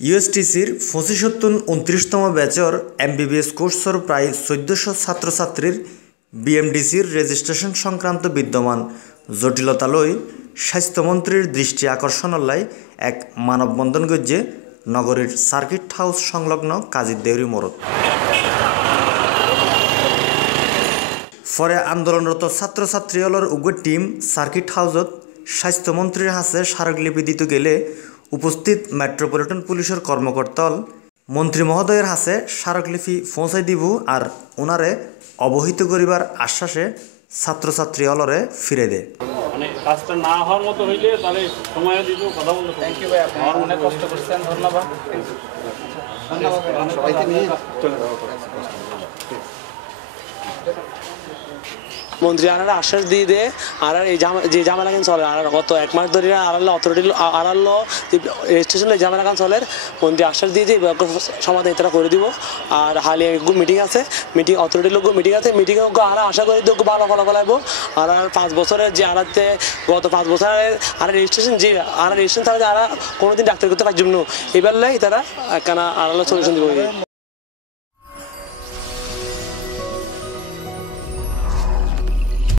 ইউএসটিসির ২৫-২৯তম ব্যাচর MBBS কোর্সর প্রায় ১৪০০ ছাত্রছাত্রীর বিএমডিসির registration সংক্রান্ত বিদ্যমান জটিলতা লই স্বাস্থ্যমন্ত্রীর দৃষ্টি আকর্ষণলাই এক মানববন্ধন গজ্যে নগরীর সার্কিট হাউস সংলগ্ন কাজীর দেউরি মোড়ত। পরে আন্দোলনরত ছাত্রছাত্রীসকলের উগ্র টিম সার্কিট হাউসত স্বাস্থ্যমন্ত্রীর হাতে স্মারকলিপি দিতে গেলে উপস্থিত মেট্রোপলিটন পুলিশের কর্মকর্তাল মন্ত্রী মহোদয়ের হাতে স্মারকলিপি পৌঁছাই দিব আর ওনারে অবহিত করিবার আশ্বাসে ছাত্রছাত্রীসকলরে ফিরে দেয়। মানে কাজটা না হওয়ার মতো হইলে তাহলে সময় দিব কথা বলতে। থ্যাংক ইউ ভাই, আপনি অনেক কষ্ট করছেন, ধন্যবাদ। সবাইকে নিয়ে চলে যাবো। মন্ত্রী আনারা আশ্বাস দিয়ে দেয় আর এই যে ঝামেলা কেন চলে আর গত এক মাস ধরে আড়াল অথরিটি আড়াল রেজিস্ট্রেশন ঝামেলা কেন চলে মন্ত্রী আশ্বাস দিয়ে দিয়ে সমাধান তারা করে দিব। আর হালি মিটিং আছে, মিটিং অথরিটির লোক মিটিং আছে, মিটিংয়ে আর আশা করি তো ভালো ফলাফল আসবো। আর 5 বছরের যে আড়াতে গত 5 বছরের আর রেজিস্ট্রেশন যে আর রেজিস্ট্রেশন তারা কোনোদিন ডাক্তার করতে পারছি না, এবার তারা কেন আড়াল সলিউশন দিব।